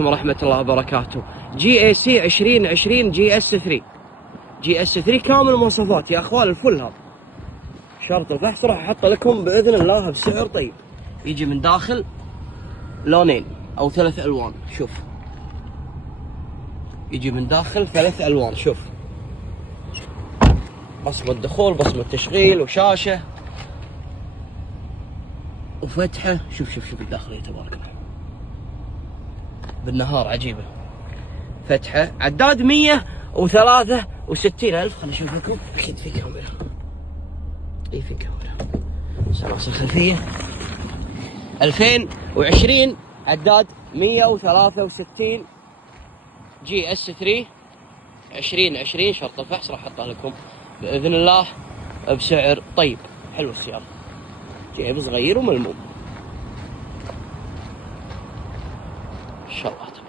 عليكم ورحمة الله وبركاته. جي اي سي 2020 جي اس 3. جي اس 3 كامل المواصفات يا اخوان، الفل هذا. شرط الفحص راح احطه لكم باذن الله بسعر طيب. يجي من داخل لونين او 3 الوان، شوف. يجي من داخل 3 الوان، شوف. بصمة دخول، بصمة تشغيل، وشاشة وفتحة. شوف شوف شوف الداخلية تبارك الله. بالنهار عجيبة. فتحة. عداد 163,000. خليني اشوف لكم. اكيد في كاميرا. اي في كاميرا. سلاسل خلفية. 2020 عداد 163 جي اس 3 2020. شرط الفحص راح احطه لكم باذن الله بسعر طيب. حلو السيارة. جيب صغير وملموم. ان شاء الله.